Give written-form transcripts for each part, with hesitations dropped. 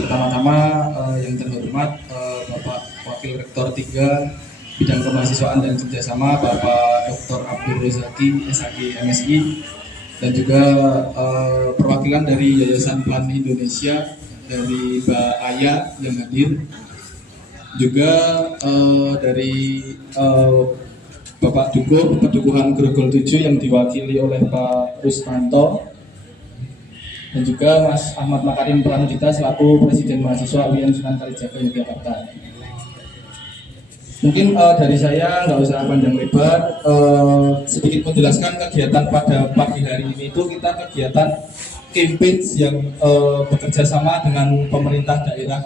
Pertama-tama yang terhormat Bapak Wakil Rektor 3 Bidang Kemahasiswaan dan Kerjasama Bapak Dr. Abdul Rozaki SAG MSI, dan juga perwakilan dari Yayasan Plan Indonesia dari Mbak Aya yang hadir, juga dari Bapak Dukuh Pedukuhan Grogol 7 yang diwakili oleh Pak Rustanto, dan juga Mas Ahmad Makarim Pramudita selaku Presiden Mahasiswa UIN Sunan Kalijaga Yogyakarta. Mungkin dari saya nggak usah panjang lebar, sedikit menjelaskan kegiatan pada pagi hari ini. Itu kita kegiatan campaign yang bekerja sama dengan pemerintah daerah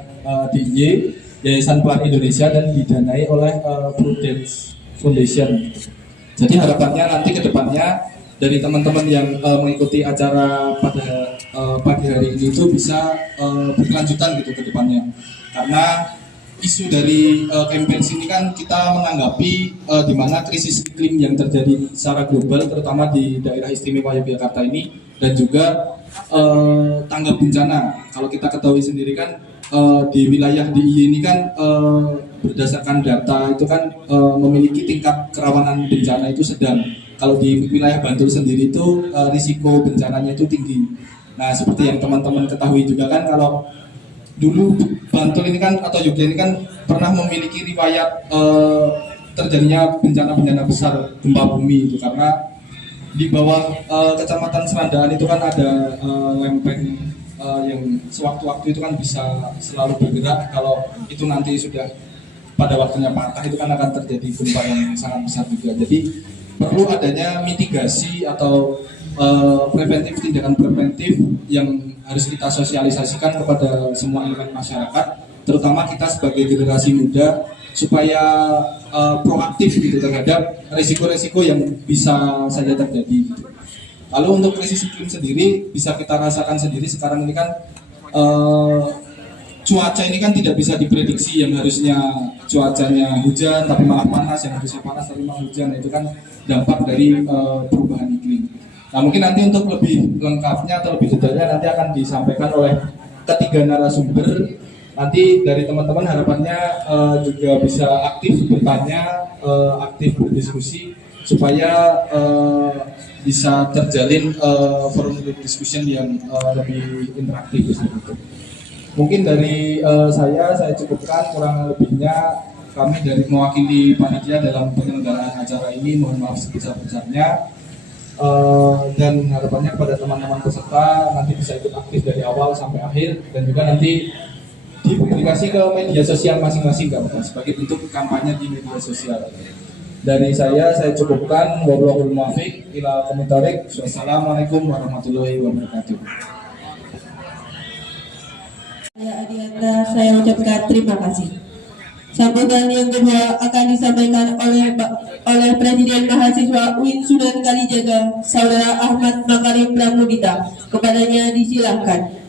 DIY, Yayasan Plan Indonesia, dan didanai oleh Prudence Foundation. Jadi harapannya nanti ke depannya dari teman-teman yang mengikuti acara pada pagi hari ini itu bisa berkelanjutan gitu ke depannya. Karena isu dari campaign ini kan kita menanggapi di mana krisis iklim yang terjadi secara global, terutama di daerah istimewa Yogyakarta ini, dan juga tanggap bencana. Kalau kita ketahui sendiri kan di wilayah DIY ini kan berdasarkan data itu kan memiliki tingkat kerawanan bencana itu sedang. Kalau di wilayah Bantul sendiri itu risiko bencananya itu tinggi. Nah, seperti yang teman-teman ketahui juga kan, kalau dulu Bantul ini kan atau Yogyakarta ini kan pernah memiliki riwayat terjadinya bencana-bencana besar gempa bumi itu, karena di bawah kecamatan Serandaan itu kan ada lempeng yang sewaktu-waktu itu kan bisa selalu bergerak. Kalau itu nanti sudah pada waktunya patah itu kan akan terjadi gempa yang sangat besar juga. Jadi perlu adanya mitigasi atau tindakan preventif yang harus kita sosialisasikan kepada semua elemen masyarakat, terutama kita sebagai generasi muda, supaya proaktif gitu terhadap resiko-resiko yang bisa saja terjadi gitu. Lalu untuk krisis iklim sendiri bisa kita rasakan sendiri sekarang ini kan cuaca ini kan tidak bisa diprediksi, yang harusnya cuacanya hujan tapi malah panas, yang harusnya panas tapi malah hujan. Itu kan dampak dari perubahan iklim. Nah, mungkin nanti untuk lebih lengkapnya atau lebih detailnya nanti akan disampaikan oleh ketiga narasumber. Nanti dari teman-teman harapannya juga bisa aktif bertanya, aktif berdiskusi, supaya bisa terjalin forum discussion yang lebih interaktif. Mungkin dari saya cukupkan, kurang lebihnya kami dari mewakili panitia dalam penyelenggaraan acara ini mohon maaf sebesar-besarnya. Dan harapannya kepada teman-teman peserta nanti bisa ikut aktif dari awal sampai akhir, dan juga nanti dipublikasi ke media sosial masing-masing sebagai bentuk kampanye di media sosial. Dari saya cukupkan. Wallahul muwaffiq ila aqwamit thoriq. Wassalamualaikum warahmatullahi wabarakatuh. Adianta, saya ucapkan terima kasih. Sambutan yang kedua akan disampaikan oleh Presiden Mahasiswa UIN Sunan Kalijaga, Saudara Ahmad Makarim Pramudita. Kepadanya disilahkan.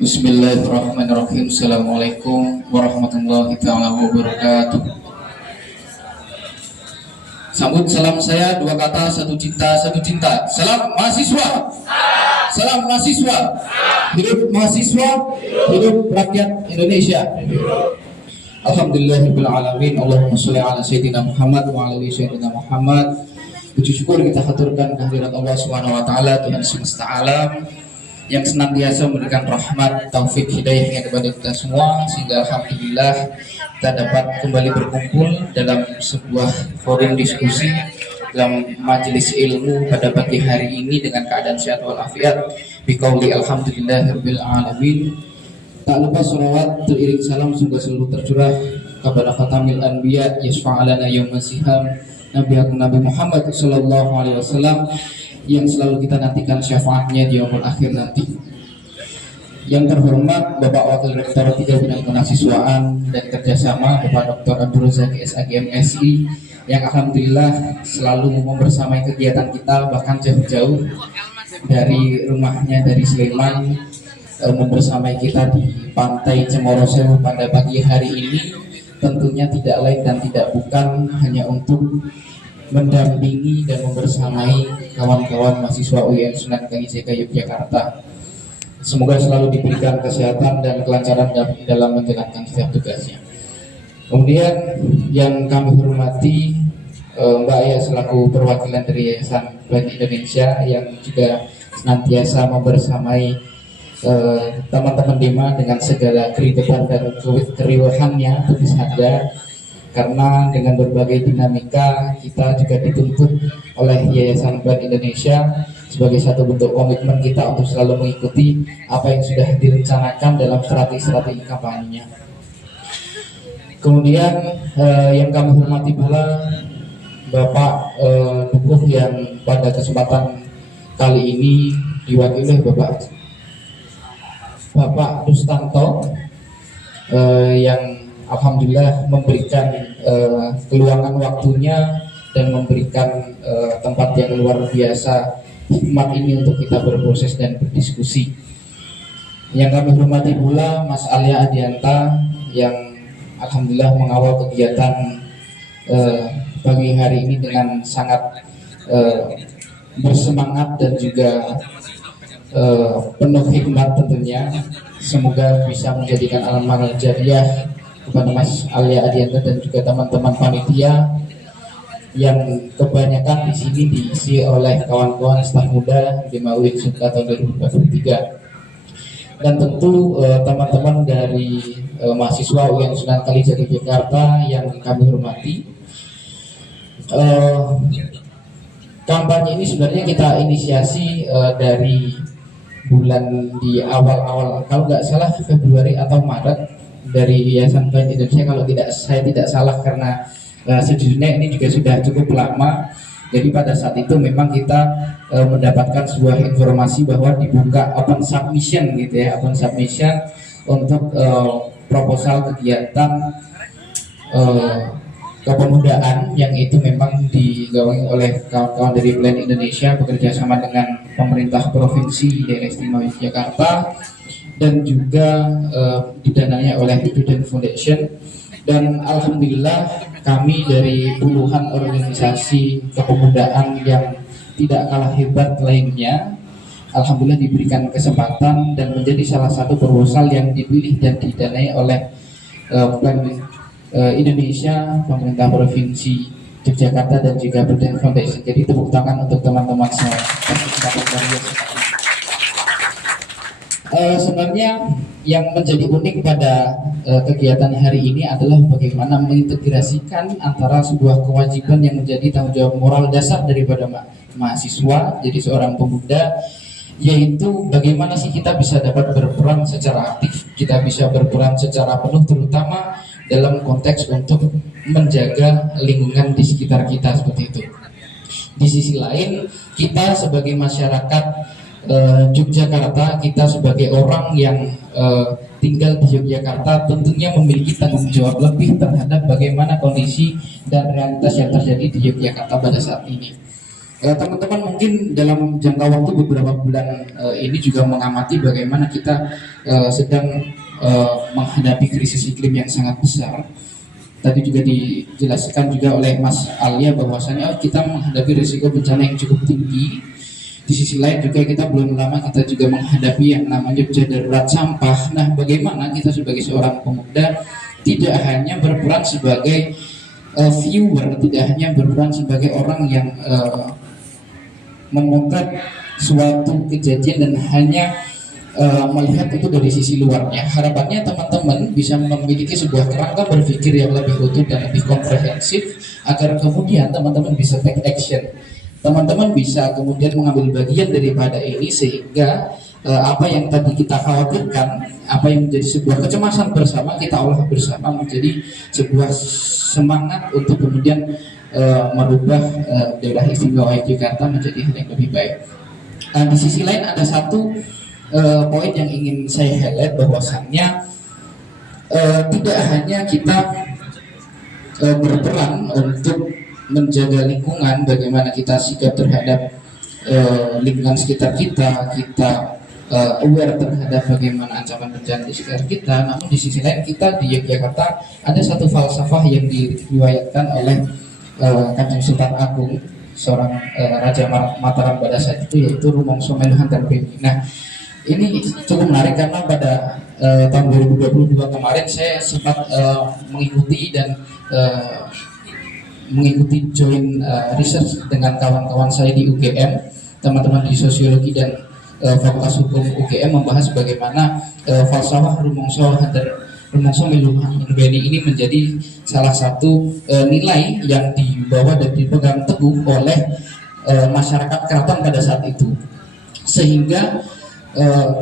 Bismillahirrahmanirrahim. Assalamualaikum warahmatullahi wabarakatuh. Sambut salam saya, dua kata, satu cinta, satu cinta. Salam mahasiswa. Salam mahasiswa. Hidup mahasiswa, hidup rakyat Indonesia. Alhamdulillahirabbil alamin. Allahumma sholli ala sayyidina Muhammad wa ala ali sayyidina Muhammad. Puji syukur kita haturkan kehadirat Allah Subhanahu wa taala, Tuhan semesta alam, yang senantiasa memberikan rahmat, taufik, hidayahnya kepada kita semua, sehingga alhamdulillah kita dapat kembali berkumpul dalam sebuah forum diskusi dalam majelis ilmu pada pagi hari ini dengan keadaan sehat walafiat. Biqauli alhamdulillahirabbil alamin. Tak lupa salawat teriring salam semoga selalu tercurah kepada khatamil anbiya yasfa'alana yaumas siham Nabi Muhammad sallallahu alaihi wasallam, yang selalu kita nantikan syafaatnya di yaumul akhir nanti. Yang terhormat Bapak Wakil Rektor 3 Bidang Kemahasiswaan dan Kerjasama, Bapak Dr. Abdul Rozaki SAG MSI, yang alhamdulillah selalu membersamai kegiatan kita, bahkan jauh-jauh dari rumahnya dari Sleman, membersamai kita di Pantai Cemoro Sewu pada pagi hari ini, tentunya tidak lain dan tidak bukan hanya untuk mendampingi dan membersamai kawan-kawan mahasiswa UIN Sunan Kalijaga Yogyakarta. Semoga selalu diberikan kesehatan dan kelancaran dalam menjalankan setiap tugasnya. Kemudian yang kami hormati Mbak Aya selaku perwakilan dari Yayasan Plan Indonesia yang juga senantiasa membersamai teman-teman Dema dengan segala keribetan dan keriuhannya, tentu saja karena dengan berbagai dinamika kita juga dituntut oleh Yayasan Plan Indonesia sebagai satu bentuk komitmen kita untuk selalu mengikuti apa yang sudah direncanakan dalam strategi-strategi kampanyenya. Kemudian yang kami hormati pula Bapak Dukuh yang pada kesempatan kali ini diwakili Bapak Rustanto yang alhamdulillah memberikan keluangan waktunya dan memberikan tempat yang luar biasa hikmat ini untuk kita berproses dan berdiskusi. Yang kami hormati pula Mas Alia Adianta yang alhamdulillah mengawal kegiatan pagi hari ini dengan sangat bersemangat dan juga penuh hikmat tentunya. Semoga bisa menjadikan amal jariah kepada Mas Alia Adianta dan juga teman-teman panitia yang kebanyakan di sini diisi oleh kawan-kawan staf muda di UIN Suka tahun 2023. Dan tentu teman-teman dari mahasiswa UIN Sunan Kalijaga Yogyakarta yang kami hormati. Kampanye ini sebenarnya kita inisiasi dari bulan di awal-awal, kalau nggak salah Februari atau Maret dari Yayasan Plan Indonesia, kalau saya tidak salah, karena sejujurnya ini juga sudah cukup lama. Jadi pada saat itu memang kita mendapatkan sebuah informasi bahwa dibuka open submission gitu ya, open submission untuk proposal kegiatan kepemudaan yang itu memang digawangi oleh kawan-kawan dari Plan Indonesia bekerja sama dengan pemerintah provinsi daerah istimewa Yogyakarta dan juga didanai oleh Student Foundation. Dan alhamdulillah kami dari puluhan organisasi kepemudaan yang tidak kalah hebat lainnya alhamdulillah diberikan kesempatan dan menjadi salah satu proposal yang dipilih dan didanai oleh Plan Indonesia, pemerintah provinsi Yogyakarta dan juga Student Foundation. Jadi tepuk tangan untuk teman-teman semua. Sebenarnya yang menjadi unik pada kegiatan hari ini adalah bagaimana mengintegrasikan antara sebuah kewajiban yang menjadi tanggung jawab moral dasar daripada mahasiswa, jadi seorang pemuda, yaitu bagaimana sih kita bisa dapat berperan secara aktif, kita bisa berperan secara penuh, terutama dalam konteks untuk menjaga lingkungan di sekitar kita seperti itu. Di sisi lain, kita sebagai masyarakat Yogyakarta, kita sebagai orang yang tinggal di Yogyakarta tentunya memiliki tanggung jawab lebih terhadap bagaimana kondisi dan realitas yang terjadi di Yogyakarta pada saat ini. Teman-teman mungkin dalam jangka waktu beberapa bulan ini juga mengamati bagaimana kita sedang menghadapi krisis iklim yang sangat besar. Tadi juga dijelaskan juga oleh Mas Alia bahwasanya kita menghadapi risiko bencana yang cukup tinggi. Di sisi lain juga kita belum lama kita juga menghadapi yang namanya darurat sampah. Nah, bagaimana kita sebagai seorang pemuda tidak hanya berperan sebagai viewer, tidak hanya berperan sebagai orang yang memotret suatu kejadian dan hanya melihat itu dari sisi luarnya. Harapannya teman-teman bisa memiliki sebuah kerangka berpikir yang lebih utuh dan lebih komprehensif agar kemudian teman-teman bisa take action. Teman-teman bisa kemudian mengambil bagian daripada ini sehingga apa yang tadi kita khawatirkan, apa yang menjadi sebuah kecemasan bersama, kita olah bersama menjadi sebuah semangat untuk kemudian merubah daerah istimewa Yogyakarta menjadi hal yang lebih baik. Di sisi lain ada satu poin yang ingin saya highlight bahwasannya tidak hanya kita berperan untuk menjaga lingkungan, bagaimana kita sikap terhadap lingkungan sekitar kita aware terhadap bagaimana ancaman bencana di sekitar kita. Namun di sisi lain kita di Yogyakarta ada satu falsafah yang diriwayatkan oleh Kanjeng Sultan Agung, seorang Raja Mataram pada saat itu, yaitu Rumangsa Melu Hantar Beni. Nah, ini cukup menarik karena pada tahun 2022 kemarin saya sempat mengikuti joint research dengan kawan-kawan saya di UGM, teman-teman di sosiologi dan Fakultas Hukum UGM, membahas bagaimana falsafah Rumangsa Melu Hantar Beni ini menjadi salah satu nilai yang dibawa dan dipegang teguh oleh masyarakat keraton pada saat itu, sehingga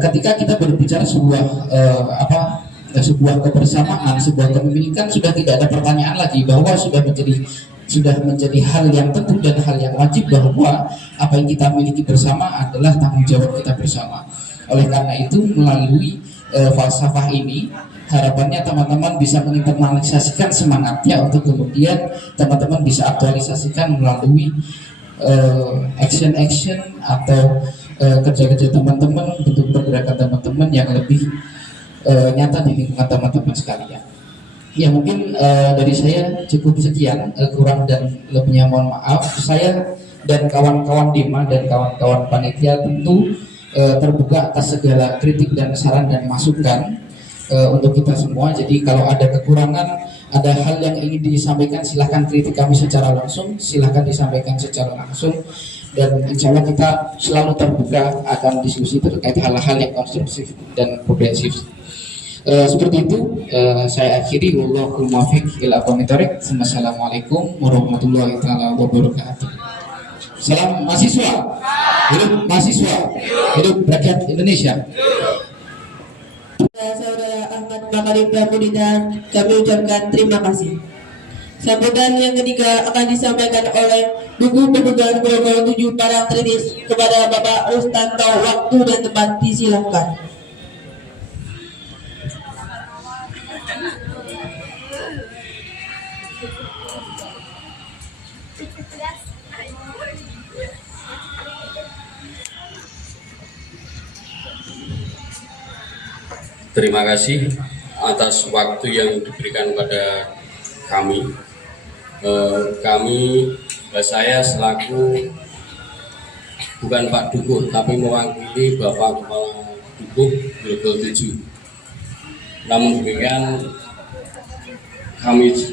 ketika kita berbicara sebuah kebersamaan, sebuah kepemilikan, sudah tidak ada pertanyaan lagi, bahwa sudah menjadi hal yang tentu dan hal yang wajib bahwa apa yang kita miliki bersama adalah tanggung jawab kita bersama. Oleh karena itu, melalui falsafah ini, harapannya teman-teman bisa menginternalisasikan semangatnya untuk kemudian teman-teman bisa aktualisasikan melalui action atau kerja-kerja teman-teman, bentuk pergerakan teman-teman yang lebih nyata di lingkungan teman-teman sekalian. Ya, mungkin dari saya cukup sekian, kurang dan lebihnya mohon maaf. Saya dan kawan-kawan Dima dan kawan-kawan panitia tentu terbuka atas segala kritik dan saran dan masukan untuk kita semua. Jadi kalau ada kekurangan, ada hal yang ingin disampaikan, silahkan kritik kami secara langsung, silahkan disampaikan secara langsung, dan insya Allah kita selalu terbuka akan diskusi terkait hal-hal yang konstruktif dan progresif. Seperti itu, saya akhiri. Wallahul muwaffiq ila aqwamit thoriq. Wassalamualaikum warahmatullahi wabarakatuh. Salam mahasiswa, hidup mahasiswa, hidup rakyat Indonesia. Saudara Ahmad Makarim Pramudita, kami ucapkan terima kasih. Sambutan yang ketiga akan disampaikan oleh Buku Pemegang Protokol 7 Parangtritis kepada Bapak Rustanto. Waktu dan tempat disilahkan. Terima kasih atas waktu yang diberikan kepada kami. Saya selaku bukan Pak Dukuh, tapi mewakili Bapak Kepala Dukuh Grogol 7. Namun demikian,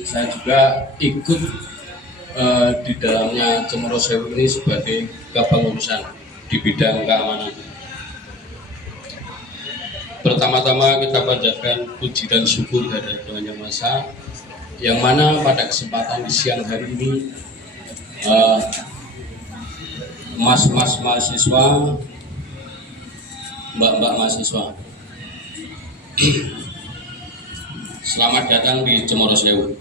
saya juga ikut di dalamnya Cemoro Sewu ini sebagai kepengurusan di bidang keamanan. Pertama-tama kita panjatkan puji dan syukur dari Tuhan Yang Maha Esa, yang mana pada kesempatan di siang hari ini mas-mas mahasiswa, mbak-mbak mahasiswa, selamat datang di Cemoro Sewu.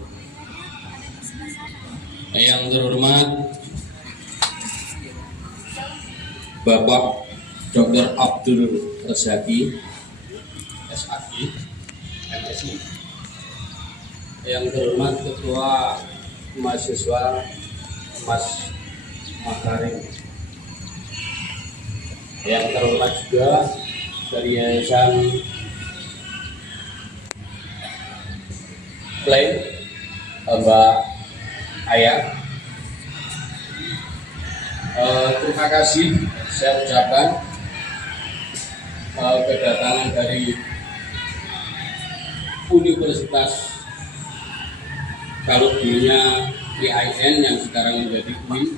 Yang terhormat Bapak Dr. Abdul Rezaki, SAG, MSI. Yang terhormat Ketua Mahasiswa Mas Makarim. Yang terhormat juga dari Yayasan Play, Mbak Ayah. Terima kasih saya ucapkan kedatangan dari Universitas, kalau dulunya IAIN yang sekarang menjadi UI,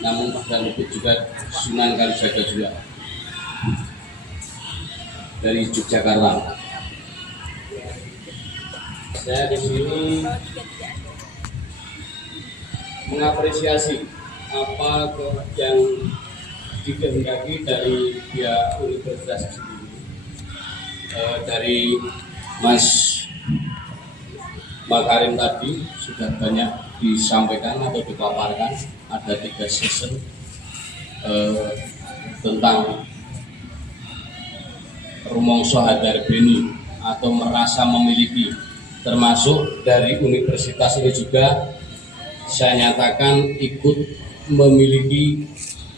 namun pada luput juga Sunan Kalijaga juga, dari Yogyakarta. Saya di sini mengapresiasi apa yang dikehendaki dari pihak universitas sendiri, dari Mas Makarim tadi sudah banyak disampaikan atau dipaparkan. Ada 3 season tentang Rumangsa Handar Beni atau merasa memiliki, termasuk dari universitas ini juga saya nyatakan ikut memiliki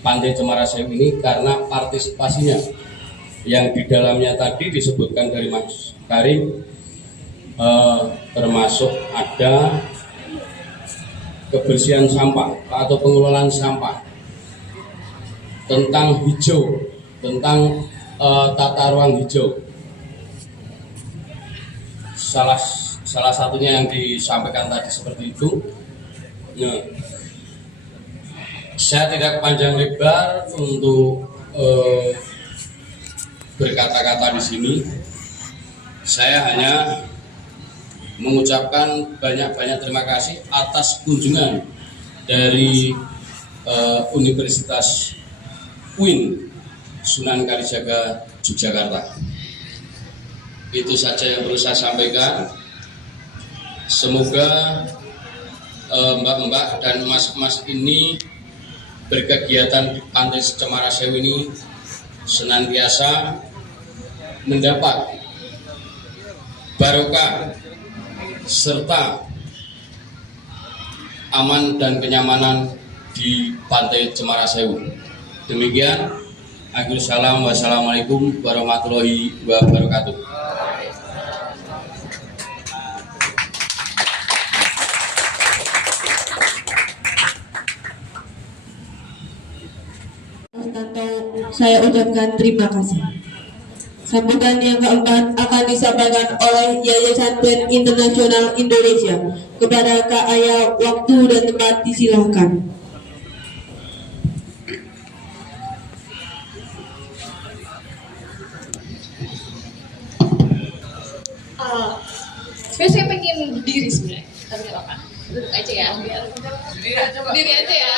Pantai Cemara Sewu ini karena partisipasinya yang di dalamnya tadi disebutkan dari Mas Karim, termasuk ada kebersihan sampah atau pengelolaan sampah, tentang hijau, tentang tata ruang hijau. Salah satunya yang disampaikan tadi seperti itu. Nah, saya tidak panjang lebar untuk berkata-kata di sini. Saya hanya mengucapkan banyak-banyak terima kasih atas kunjungan dari Universitas UIN Sunan Kalijaga Yogyakarta. Itu saja yang perlu saya sampaikan. Semoga mbak-mbak dan mas-mas ini berkegiatan di Pantai Cemara Sewu ini senantiasa mendapat barokah serta aman dan kenyamanan di Pantai Cemara Sewu. Demikian, akhir salam, wassalamualaikum warahmatullahi wabarakatuh. Saya ucapkan terima kasih. Sambutan yang keempat akan disampaikan oleh Yayasan PEN Internasional Indonesia. Kepada Kak Aya, waktu dan tempat disilahkan. Sebenarnya saya pengen berdiri sebenarnya, tapi nggak apa-apa. Duduk aja ya, biar berdiri aja ya.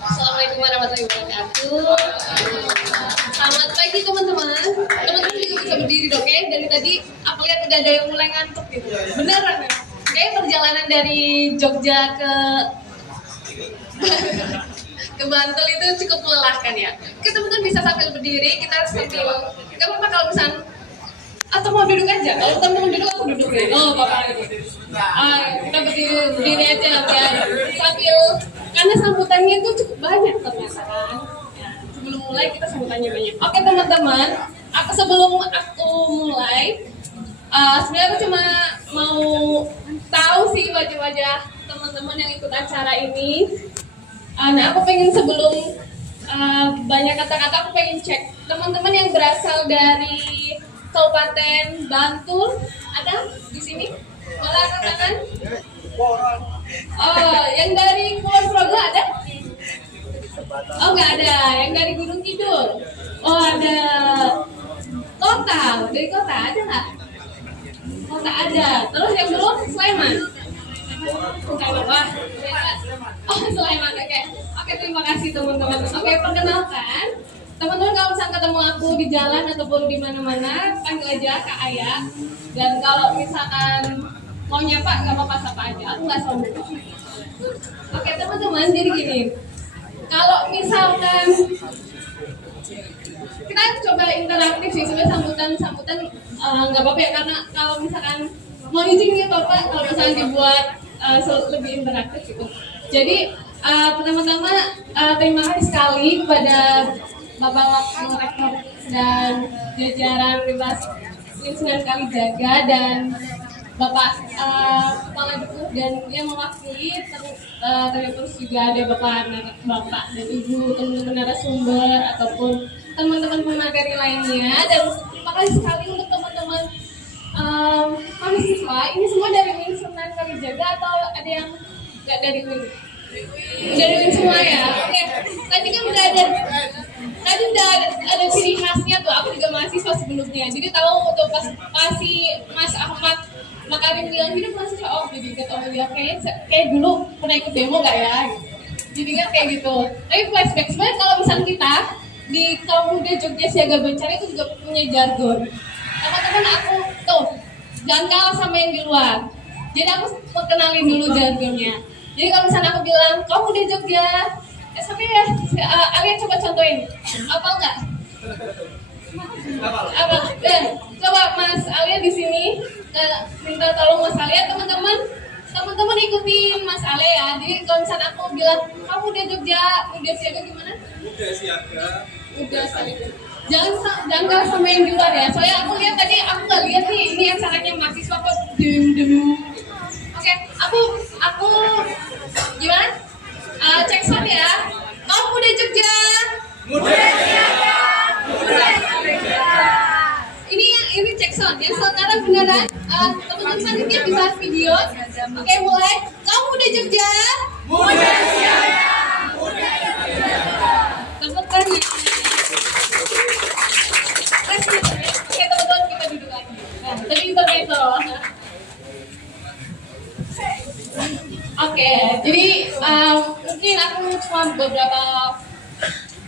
Assalamualaikum warahmatullahi wabarakatuh. Selamat pagi teman-teman. Teman-teman juga bisa berdiri dong, oke? Dari tadi aku lihat udah ada yang mulai ngantuk gitu. Beneran ya? Kayaknya perjalanan dari Jogja ke Bantul itu cukup melelahkan ya. Oke, teman-teman bisa sambil berdiri, kita sambil nggak apa-apa kalau misalnya atau mau duduk aja. Kalau teman-teman duduk, aku duduk ya. Oh, bapak gitu. Kita berdiri aja biar sambil, karena sambutannya itu cukup banyak ternyata kan. Ya, sebelum mulai kita sambutannya banyak. Oke teman-teman, sebelum aku mulai, sebenarnya aku cuma mau tahu sih wajah-wajah teman-teman yang ikut acara ini. Nah, aku pengen sebelum banyak kata-kata, aku pengen cek teman-teman yang berasal dari Kabupaten Bantul ada di sini? Boleh angkat tangan? Oh, yang dari Kulon Progo ada? Oh, nggak ada. Yang dari Gunung Kidul? Oh, ada. Kota, dari kota ada nggak? Kota ada. Terus yang belum Sleman? Wah, oh Sleman, oke. Oke, terima kasih teman-teman. Oke, perkenalkan. Teman-teman kalau misalnya ketemu aku di jalan ataupun di mana-mana, panggil aja Kak Aya. Dan kalau misalkan mau nyapa, nggak apa-apa sapa aja. Aku nggak sombong. Oke teman-teman, jadi gini. Kalau misalkan kita coba interaktif sih, sebenarnya sambutan nggak apa-apa ya, karena kalau misalkan mau izin ya Bapak, kalau misalkan dibuat lebih interaktif gitu. Jadi pertama-tama terima kasih sekali kepada Bapak Wakil Rektor dan jajaran Universitas Sunan Kalijaga dan Bapak Kepala Dukuh dan yang mewakili terus juga ada Bapak dan Ibu teman-teman narasumber ataupun teman-teman pemateri lainnya, dan terima kasih sekali untuk teman-teman mahasiswa. Ini semua dari Universitas Sunan Kalijaga atau ada yang nggak dari UIN? Dari UIN semua ya. Oke, tadi kan udah ada ciri khasnya tuh. Aku juga mahasiswa sebelumnya, jadi tahu untuk pas si Mas Ahmad Makarim bilang hidup mahasiswa, oh jadi ingat dia kayak dulu pernah ikut demo nggak ya? Jadi kan kayak gitu. Tapi flashback sebenarnya kalau misalnya kita di kaum muda Jogja Siaga Bencana itu juga punya jargon. Teman-teman aku tuh jangan kalah sama yang di luar. Jadi aku mau kenalin dulu jargonnya. Jadi kalau misalnya aku bilang kaum muda Jogja, sampai ya, Alia coba contohin, apa enggak? Apa? Coba Mas Alia di sini, minta tolong Mas Alia, teman-teman ikutin Mas Alia ya. Jadi kalau misalnya aku bilang kamu udah Jogja, udah siaga gimana? Udah siaga. jangan kalah sama yang di luar ya. Soalnya aku lihat tadi, aku nggak lihat nih ini acaranya mahasiswa kok dem. Oke, aku gimana? Cek sound ya. Kaum Muda Jogja. Ini cek sound ya. Sekarang beneran teman-teman panitia bisa video. Oke, mulai. Kaum Muda Jogja. Tepuk tangan. Oke, teman-teman kita duduk lagi. Nah, tadi itu begitu. Oke, jadi mungkin aku cuma beberapa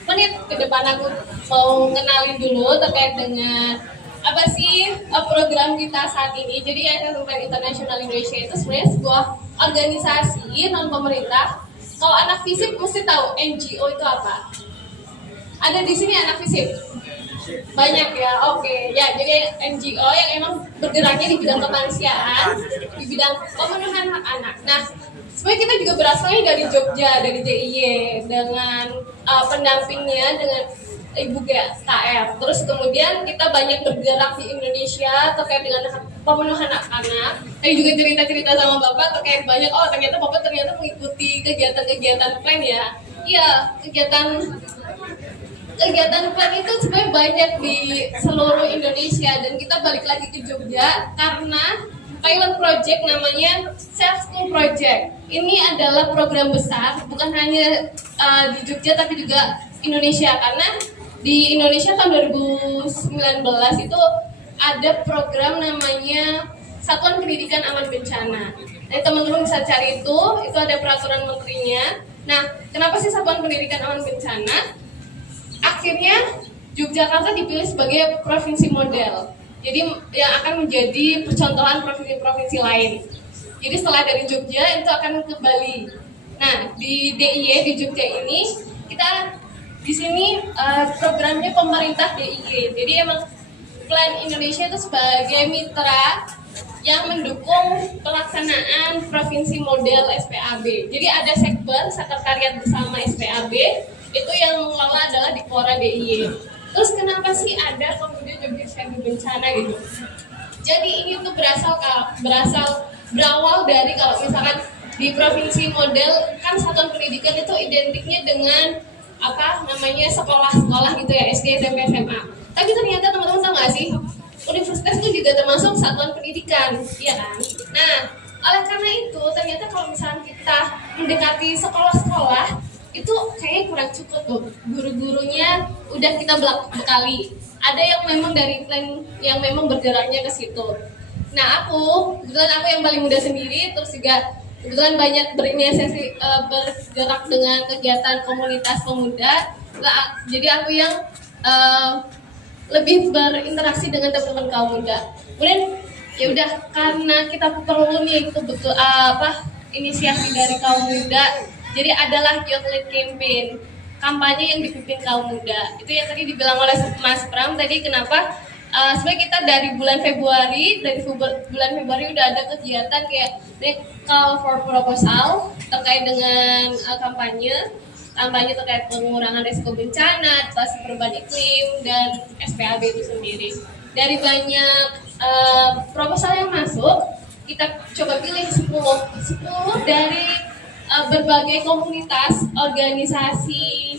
menit ke depan aku mau kenalin dulu terkait dengan apa sih program kita saat ini. Jadi Yayasan Rumpen Internasional Indonesia itu sebenarnya sebuah organisasi non pemerintah. Kalau anak FISIP mesti tahu NGO itu apa. Ada di sini anak FISIP? Banyak ya, oke. Ya, jadi NGO yang emang bergeraknya di bidang kemanusiaan, di bidang pemenuhan hak anak. Nah, sebenarnya kita juga berasalnya dari Jogja, dari DIY, dengan pendampingnya, dengan Ibu KR. Terus kemudian kita banyak bergerak di Indonesia terkait dengan pemenuhan hak anak. Tadi juga cerita-cerita sama Bapak terkait banyak, ternyata Bapak ternyata mengikuti kegiatan-kegiatan PLAN ya. Iya, kegiatan PLAN itu sebenarnya banyak di seluruh Indonesia, dan kita balik lagi ke Jogja karena pilot project namanya Self School Project. Ini adalah program besar, bukan hanya di Jogja tapi juga Indonesia, karena di Indonesia tahun 2019 itu ada program namanya Satuan Pendidikan Aman Bencana. Jadi teman-teman bisa cari itu ada peraturan menterinya. Nah, kenapa sih Satuan Pendidikan Aman Bencana? Akhirnya Yogyakarta dipilih sebagai provinsi model. Jadi yang akan menjadi percontohan provinsi-provinsi lain. Jadi setelah dari Jogja itu akan ke Bali. Nah, di DIY di Jogja ini kita di sini programnya pemerintah DIY. Jadi emang PLAN Indonesia itu sebagai mitra yang mendukung pelaksanaan provinsi model SPAB. Jadi ada sekretariat bersama SPAB, itu yang mengelola adalah di Pora DIY. Terus kenapa sih ada kemudian Jogja Siaga Bencana gitu? Jadi ini tuh berawal dari kalau misalkan di provinsi model kan satuan pendidikan itu identiknya dengan apa namanya sekolah-sekolah gitu ya, SD, SMP, SMA. Tapi ternyata teman-teman tahu nggak sih, universitas itu juga termasuk satuan pendidikan, iya kan? Nah, oleh karena itu ternyata kalau misalkan kita mendekati sekolah-sekolah itu kayaknya kurang cukup tuh, guru-gurunya udah kita bekali. Ada yang memang dari PLAN yang memang bergeraknya ke situ. Nah, kebetulan aku yang paling muda sendiri, terus juga kebetulan banyak berinisiasi bergerak dengan kegiatan komunitas pemuda. Jadi aku yang lebih berinteraksi dengan teman-teman kaum muda. Kemudian ya udah, karena kita perlu nih inisiasi dari kaum muda. Jadi adalah Youth Lead Campaign, kampanye yang dipimpin kaum muda. Itu yang tadi dibilang oleh Mas Pram tadi, kenapa sebenarnya kita dari bulan Februari udah ada kegiatan kayak call for proposal terkait dengan kampanye terkait pengurangan risiko bencana, adaptasi perubahan iklim, dan SPAB itu sendiri. Dari banyak proposal yang masuk, kita coba pilih 10 dari berbagai komunitas, organisasi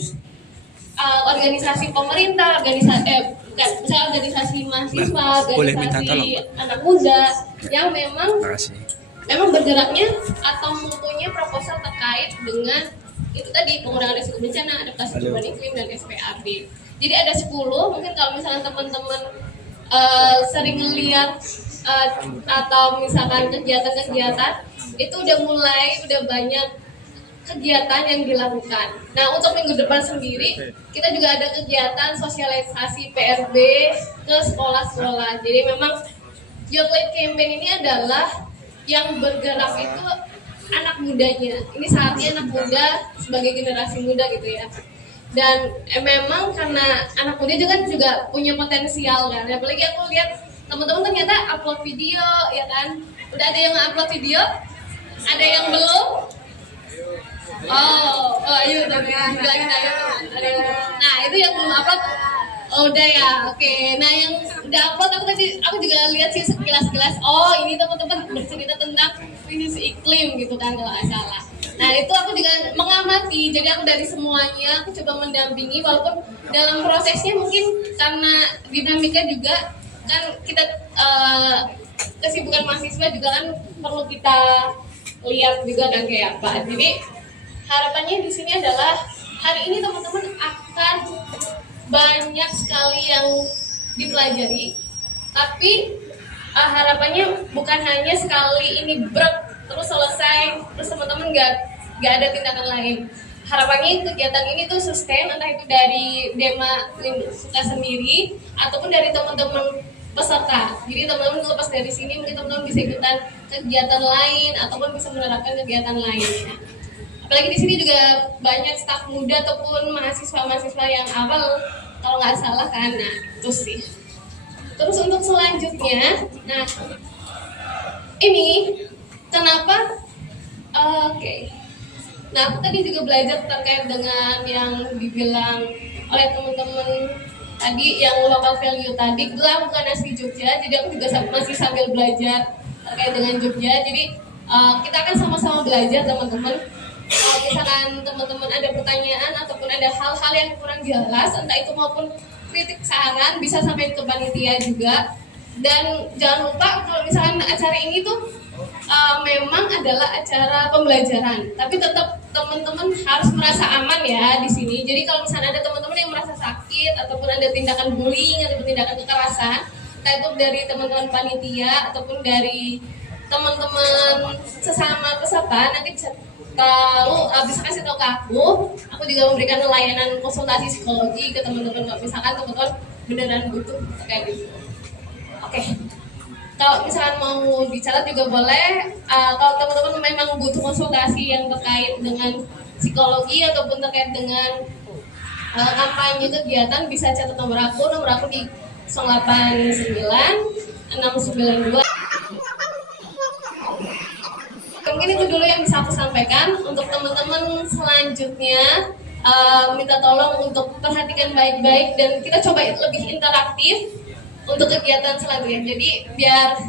pemerintah, organisasi mahasiswa, organisasi anak muda yang memang bergeraknya atau mempunyai proposal terkait dengan itu tadi, pengurangan risiko bencana, adaptasi perubahan iklim, dan SPAB. Jadi ada 10, mungkin kalau misalnya teman-teman sering lihat atau misalkan kegiatan-kegiatan itu udah banyak kegiatan yang dilakukan. Nah, untuk minggu depan sendiri kita juga ada kegiatan sosialisasi PRB ke sekolah-sekolah. Jadi memang Youth Lead Campaign ini adalah yang bergerak itu anak mudanya. Ini saatnya anak muda sebagai generasi muda gitu ya. Dan memang karena anak muda juga punya potensial kan. Apalagi aku lihat teman-teman ternyata upload video ya kan. Udah ada yang upload video? Ada yang belum? Ayo tapi bilang kita. Nah, itu yang belum upload. Oh, udah ya, oke. Nah yang udah upload aku juga lihat sih sekilas-kilas. Oh ini teman-teman bercerita tentang krisis iklim gitu kan kalau nggak salah. Nah itu aku juga mengamati. Jadi aku dari semuanya aku coba mendampingi walaupun dalam prosesnya mungkin karena dinamika juga kan kita kesibukan mahasiswa juga kan perlu kita lihat juga kan kayak apa. Jadi harapannya di sini adalah hari ini teman-teman akan banyak sekali yang dipelajari, tapi harapannya bukan hanya sekali ini brek terus selesai terus teman-teman nggak ada tindakan lain. Harapannya kegiatan ini tuh sustain, entah itu dari Dema Suka sendiri ataupun dari teman-teman peserta. Jadi teman-teman lepas dari sini mungkin teman-teman bisa ikutan kegiatan lain ataupun bisa menerapkan kegiatan lainnya. Apalagi di sini juga banyak staf muda ataupun mahasiswa-mahasiswa yang awal kalau nggak salah kan. Nah itu sih. Terus untuk selanjutnya, nah ini kenapa? Oke. Nah aku tadi juga belajar terkait dengan yang dibilang oleh teman-teman tadi yang local value tadi. Kebetulan aku bukan asli Jogja, jadi aku juga masih sambil belajar terkait dengan Jogja. Jadi kita akan sama-sama belajar teman-teman. Kalau misalkan teman-teman ada pertanyaan ataupun ada hal-hal yang kurang jelas, entah itu maupun kritik saran, bisa sampai ke panitia juga. Dan jangan lupa kalau misalkan acara ini tuh memang adalah acara pembelajaran, tapi tetap teman-teman harus merasa aman ya di sini. Jadi kalau misalnya ada teman-teman yang merasa sakit ataupun ada tindakan bullying ataupun tindakan kekerasan, entah itu dari teman-teman panitia ataupun dari teman-teman sesama peserta, nanti bisa kasih tahu ke aku juga memberikan layanan konsultasi psikologi ke teman-teman kalau misalkan teman-teman beneran butuh kayak gitu. Oke. Kalau misalkan mau dicatat juga boleh. Kalau teman-teman memang butuh konsultasi yang terkait dengan psikologi ataupun terkait dengan kampanye kegiatan, bisa catat nomor aku di 089 692. Mungkin itu dulu yang bisa aku sampaikan. Untuk teman-teman selanjutnya minta tolong untuk perhatikan baik-baik dan kita coba lebih interaktif untuk kegiatan selanjutnya. Jadi biar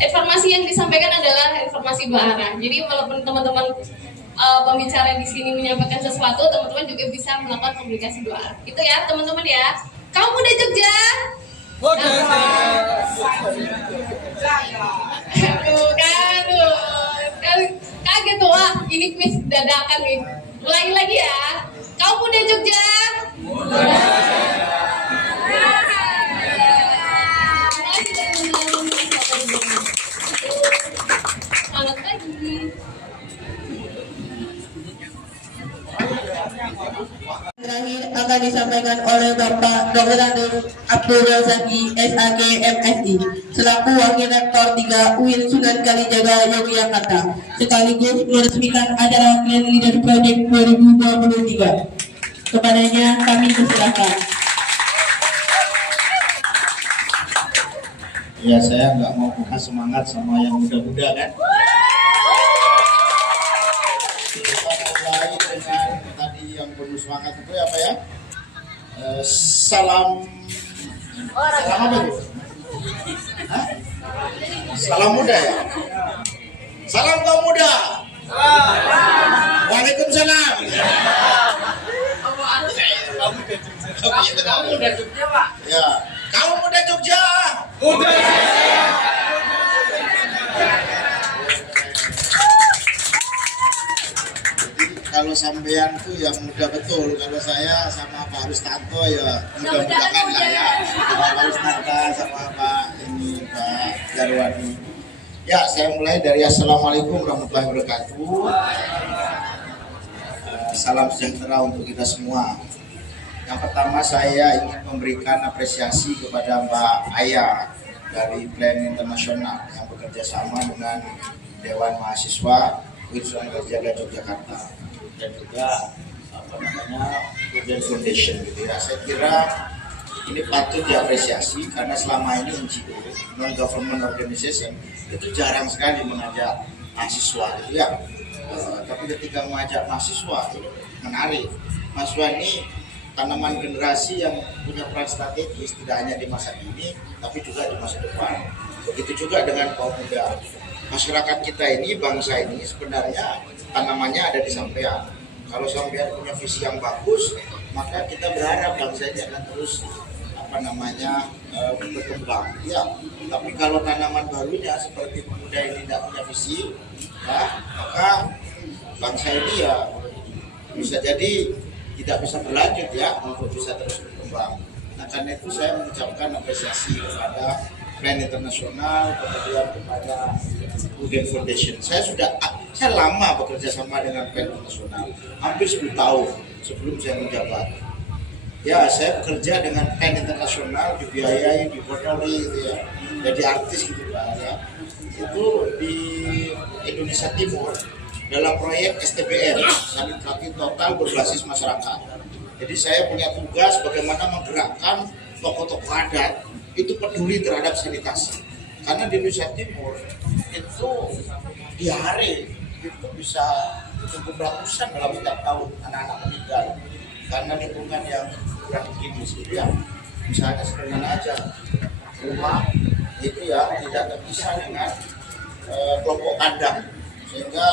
informasi yang disampaikan adalah informasi dua arah. Jadi walaupun teman-teman pembicara di sini menyampaikan sesuatu, teman-teman juga bisa melakukan komunikasi dua arah. Itu ya teman-teman ya. Kamu muda Jogja? Muda. Kaget tuh, wah ini quiz dadakan nih. Ulangi lagi ya. Kamu muda Jogja? Muda. Selamat pagi. Terakhir akan disampaikan oleh Bapak Dr. Abdul Razaki SAG MSI selaku Wakil Rektor 3 UIN Sunan Kalijaga Yogyakarta sekaligus meresmikan acara Grand Leader Project 2023. Kepadanya kami persilahkan. Ya saya nggak mau buka semangat sama yang muda-muda kan. Dengan tadi yang penuh semangat itu apa ya? Salam apa itu? Hah? Salam muda ya? Salam kaum muda. Waalaikumsalam. Kamu muda Jogja Pak? Ya, kamu muda Jogja. Muda. Kalau sampean tuh yang muda betul, kalau saya sama Pak Rustanto ya mudah-mudahan lah ya. Pak Rustanto sama Pak Jarwani. Ya, saya mulai dari Assalamualaikum warahmatullahi wabarakatuh. Salam sejahtera untuk kita semua. Yang pertama saya ingin memberikan apresiasi kepada Mbak Aya dari Plan Internasional yang bekerja sama dengan Dewan Mahasiswa UIN Sunan Kalijaga Yogyakarta dan juga Golden Foundation gitu ya. Saya kira ini patut diapresiasi karena selama ini NGO, non-government organization, itu jarang sekali mengajak mahasiswa gitu ya. Tapi ketika mengajak mahasiswa itu menarik. Mahasiswa ini tanaman generasi yang punya peran strategis tidak hanya di masa kini tapi juga di masa depan. Begitu juga dengan kaum muda. Masyarakat kita ini, bangsa ini sebenarnya tanamannya ada di sampean. Kalau sampean punya visi yang bagus, maka kita berharap bangsa ini akan terus berkembang. Ya, tapi kalau tanaman barunya seperti pemuda ini tidak punya visi, ya, maka bangsa ini ya bisa jadi tidak bisa berlanjut ya untuk bisa terus berkembang. Nah, karena itu saya mengucapkan apresiasi kepada Plan Internasional, kemudian kepada Uden Foundation. Saya lama bekerja sama dengan Plan Internasional, hampir 10 tahun sebelum saya menjabat. Ya, saya bekerja dengan Plan Internasional, dibiayai, dibodori gitu ya, jadi artis gitu Pak ya. Itu di Indonesia Timur dalam proyek STBM, sanitasi total berbasis masyarakat. Jadi saya punya tugas bagaimana menggerakkan tokoh-tokoh adat itu peduli terhadap sanitasi. Karena di Indonesia Timur itu di hari itu bisa cukup ratusan dalam setiap tahun anak-anak meninggal karena lingkungan yang kurang higienis gitu ya. Misalnya sederhana aja, rumah itu ya tidak terpisah dengan kelompok kandang, sehingga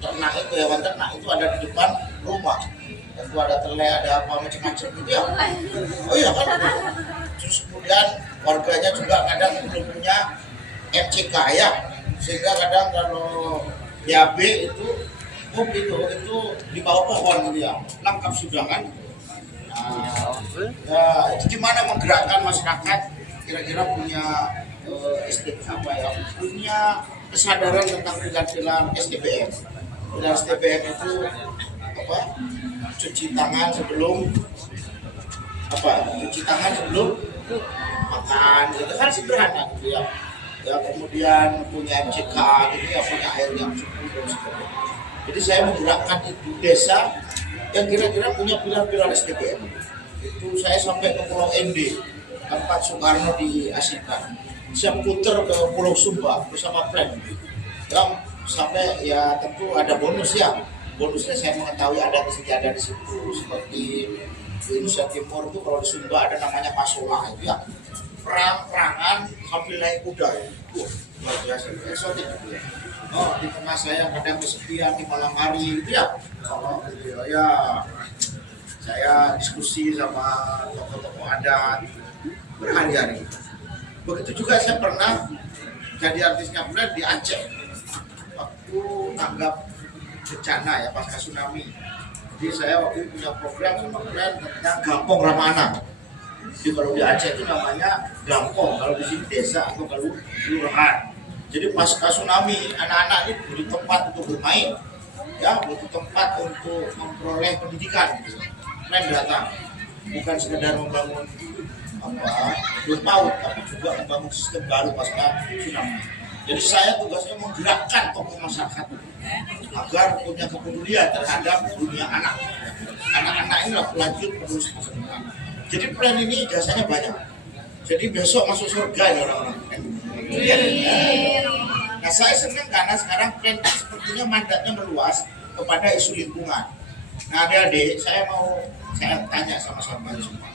ternak itu, hewan ternak itu ada di depan rumah. Tentu ada telai, ada apa macam-macam gitu ya. Oh iya kan. Terus kemudian warganya juga kadang belum punya MCK ya, sehingga kadang kalau BAB itu itu di bawah pohon gitu ya, lengkap sudah kan. Nah, ya itu gimana menggerakkan masyarakat kira-kira punya punya kesadaran tentang pilar-pilar STBM. Pilar STBM itu cuci tangan sebelum makan, gitu kan sederhana gitu ya. Ya kemudian punya MCK gitu ya, punya air yang cukup dan sebagainya. Jadi saya menggerakkan itu desa yang kira-kira punya pilar-pilar STBM. Itu saya sampai ke Pulau ND, tempat Soekarno diasingkan. Saya putar ke Pulau Sumba bersama Plan. Yang sampai ya tentu ada bonus ya. Bonusnya saya mengetahui ada di situ, seperti di Indonesia Timur itu kalau di Sumba ada namanya Pasola itu ya. Perang-perangan sambil naik kuda itu luar biasa, eksotik gitu ya. Oh, di tengah saya kadang kesepian di malam hari gitu ya. Kalau gitu ya, saya diskusi sama tokoh-tokoh adat berhari-hari. Begitu juga saya pernah jadi artisnya Plan di Aceh waktu tanggap bencana ya pasca tsunami. Jadi saya waktu itu punya program sama Plan tentang Gampong Ramana. Jadi kalau di Aceh itu namanya Gampong, kalau di sini desa atau kalau kelurahan. Jadi pasca tsunami anak-anak ini butuh tempat untuk bermain, ya butuh tempat untuk memperoleh pendidikan. Gitu. Plan datang, bukan sekedar membangun berpaut, tapi juga membangun sistem baru pasca tsunami. Jadi saya tugasnya menggerakkan tokoh masyarakat agar punya kepedulian terhadap dunia anak. Anak-anak ini lanjut penerus masa depan. Jadi Plan ini jasanya banyak. Jadi besok masuk surga ya orang-orang. Nah saya senang karena sekarang Plan sepertinya mandatnya meluas kepada isu lingkungan. Nah adik-adik, saya tanya sama sampean semua.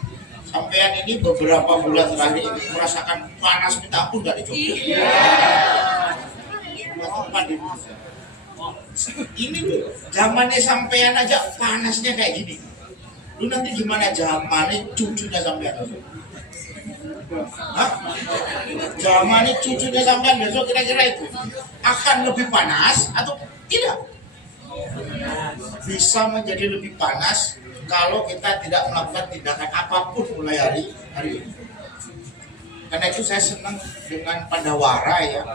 Sampean ini beberapa bulan terakhir ini merasakan panas minta ampun nggak di Jogja? Ini tuh zamannya sampean aja panasnya kayak gini. Lu nanti gimana zamannya cucunya sampean? Zamannya cucunya sampean besok kira-kira itu akan lebih panas atau tidak? Bisa menjadi lebih panas kalau kita tidak melakukan tindakan apapun mulai hari ini. Karena itu saya senang dengan Pandawara ya,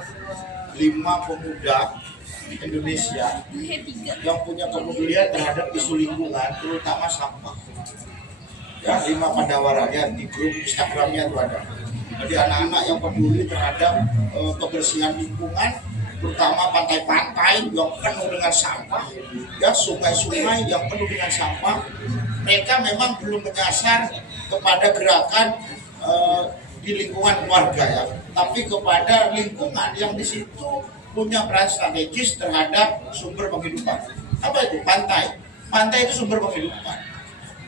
5 pemuda Indonesia yang punya kepedulian terhadap isu lingkungan, terutama sampah. Ya, 5 Pandawara ya, di grup Instagramnya itu ada. Jadi anak-anak yang peduli terhadap kebersihan lingkungan, terutama pantai-pantai yang penuh dengan sampah, ya sungai-sungai yang penuh dengan sampah. Mereka memang belum menyasar kepada gerakan di lingkungan keluarga ya, tapi kepada lingkungan yang di situ punya peran strategis terhadap sumber penghidupan. Apa itu? Pantai. Pantai itu sumber penghidupan.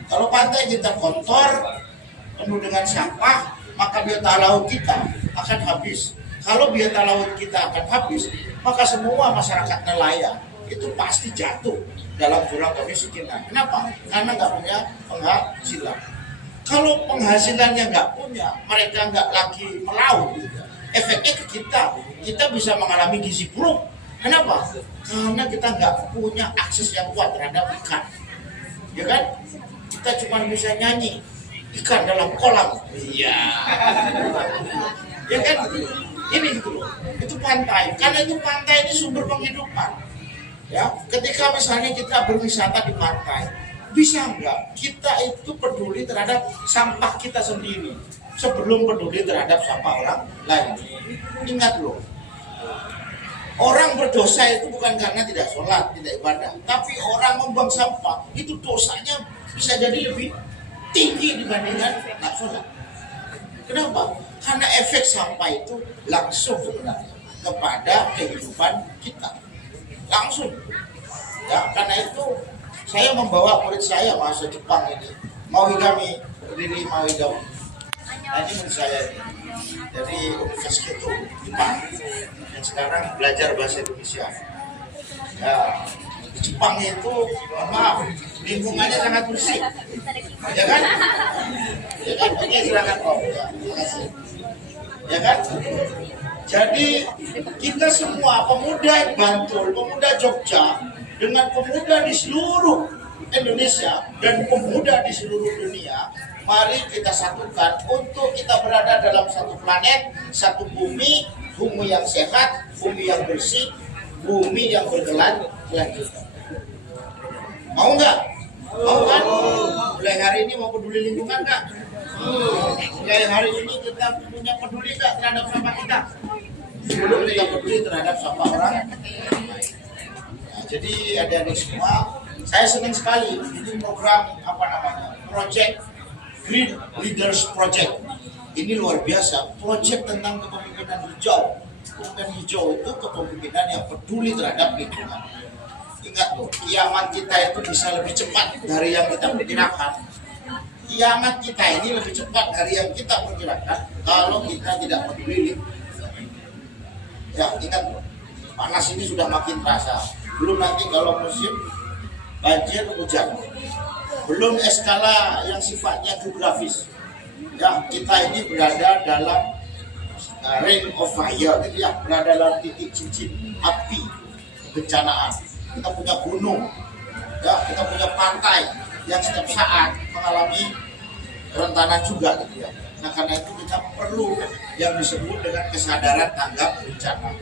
Kalau pantai kita kotor, penuh dengan sampah, maka biota laut kita akan habis. Kalau biota laut kita akan habis, maka semua masyarakat nelayan itu pasti jatuh dalam jurang kemiskinan. Kenapa? Karena nggak punya penghasilan. Kalau penghasilannya nggak punya, mereka nggak lagi melaut, efeknya ke kita bisa mengalami gizi buruk. Kenapa? Karena kita nggak punya akses yang kuat terhadap ikan, ya kan? Kita cuma bisa nyanyi ikan dalam kolam, iya, ya kan? Ini gitu loh, itu pantai, karena itu pantai ini sumber penghidupan. Ya, ketika misalnya kita berwisata di pantai, bisa nggak kita itu peduli terhadap sampah kita sendiri sebelum peduli terhadap sampah orang lain? Ingat loh, orang berdosa itu bukan karena tidak sholat, tidak ibadah, tapi orang membuang sampah itu dosanya bisa jadi lebih tinggi dibandingkan tidak sholat. Kenapa? Karena efek sampah itu langsung sebenarnya kepada kehidupan kita, langsung. Ya, karena itu saya membawa murid saya mahasiswa Jepang ini, Mawigami, berdiri Mawigami. Nah, ini murid saya ini dari Universitas Kyoto, Jepang, yang sekarang belajar bahasa Indonesia. Ya, di Jepang itu, maaf, lingkungannya sangat bersih, ya kan? Ya kan? Oke, silakan Om. Ya, terima kasih. Ya kan? Jadi kita semua pemuda Bantul, pemuda Jogja, dengan pemuda di seluruh Indonesia dan pemuda di seluruh dunia, mari kita satukan untuk kita berada dalam satu planet, satu bumi, bumi yang sehat, bumi yang bersih, bumi yang berkelanjutan. Mau nggak? Mau kan? Mulai hari ini mau peduli lingkungan nggak? Mulai hari ini kita punya peduli nggak terhadap sampah kita? Sebelum kita peduli terhadap sampah orang. Nah, jadi adik-adik semua, saya senang sekali ini program Project Green Leaders Project. Ini luar biasa, project tentang kepemimpinan hijau. Kepemimpinan hijau itu kepemimpinan yang peduli terhadap lingkungan. Ingat loh, kiamat kita itu bisa lebih cepat dari yang kita perkirakan. Kiamat kita ini lebih cepat dari yang kita perkirakan kalau kita tidak peduli lingkungan. Ya, ingat loh, panas ini sudah makin terasa. Belum nanti kalau musim banjir hujan. Belum skala yang sifatnya geografis. Ya, kita ini berada dalam ring of fire, gitu ya, berada dalam titik cincin api kebencanaan. Kita punya gunung, ya, kita punya pantai yang setiap saat mengalami kerentanan juga, gitu ya. Nah, karena itu kita perlu yang disebut dengan kesadaran tanggap bencana.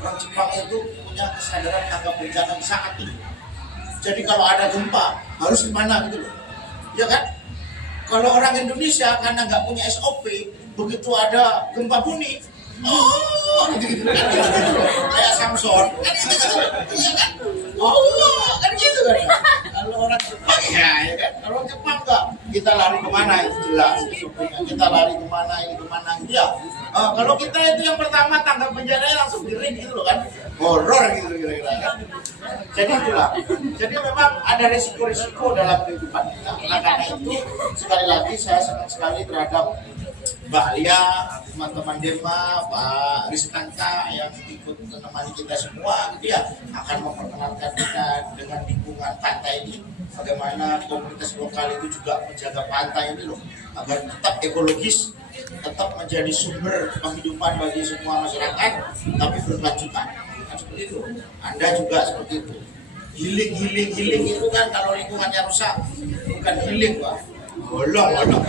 Orang Jepang itu punya kesadaran tanggap bencana yang sangat tinggi. Jadi kalau ada gempa harus gimana gitu loh, ya kan? Kalau orang Indonesia karena nggak punya SOP, begitu ada gempa bunyi, gitu kan? Kayak Samson, kan gitu kan? Iya kan? Kan gitu kan? Kalau orang Jepang ya kan? Kalau orang Jepang nggak, kita lari kemana itu jelas. Kita lari kemana ini kemana ya. Kalau kita itu yang pertama tanggap bencananya langsung diring gitu loh kan, horor gitu kira-kira kan. Jadi itulah. Jadi memang ada risiko-risiko dalam kehidupan kita. Nah, karena itu sekali lagi saya senang sekali terhadap Mbak Lia, teman-teman Dema, Pak Rizkanta yang ikut menemani kita semua, gitu ya, akan memperkenalkan kita dengan lingkungan pantai ini. Bagaimana komunitas lokal itu juga menjaga pantai ini loh, agar tetap ekologis, tetap menjadi sumber penghidupan bagi semua masyarakat, tapi berkelanjutan. Nah, seperti itu. Anda juga seperti itu. Healing itu kan kalau lingkungannya rusak, bukan healing, Pak. Bolong.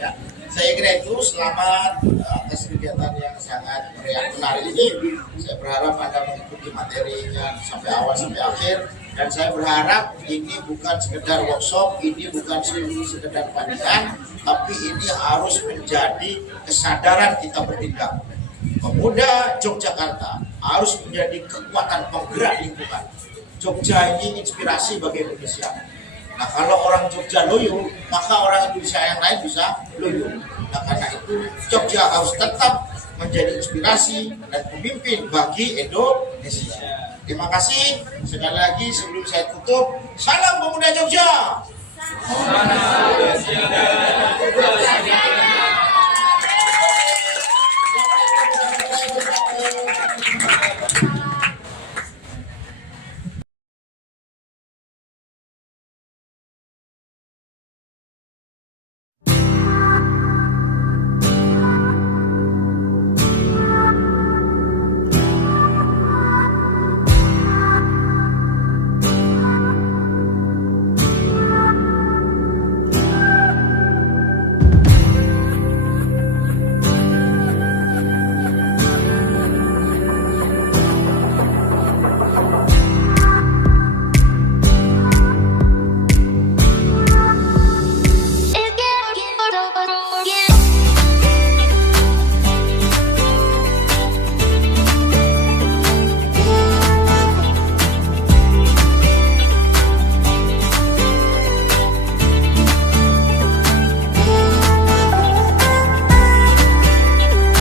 Ya. Saya kira itu, selamat atas kegiatan yang sangat menarik ini. Saya berharap Anda mengikuti materinya sampai awal sampai akhir. Dan saya berharap ini bukan sekedar workshop, ini bukan sekedar panduan, tapi ini harus menjadi kesadaran kita bertindak. Pemuda Yogyakarta harus menjadi kekuatan penggerak lingkungan. Jogja ini inspirasi bagi Indonesia. Nah, kalau orang Jogja loyo, maka orang Indonesia yang lain bisa loyo. Nah, karena itu Jogja harus tetap menjadi inspirasi dan pemimpin bagi Indonesia. Terima kasih sekali lagi sebelum saya tutup. Salam pemuda Jogja. Sana Swastiastu.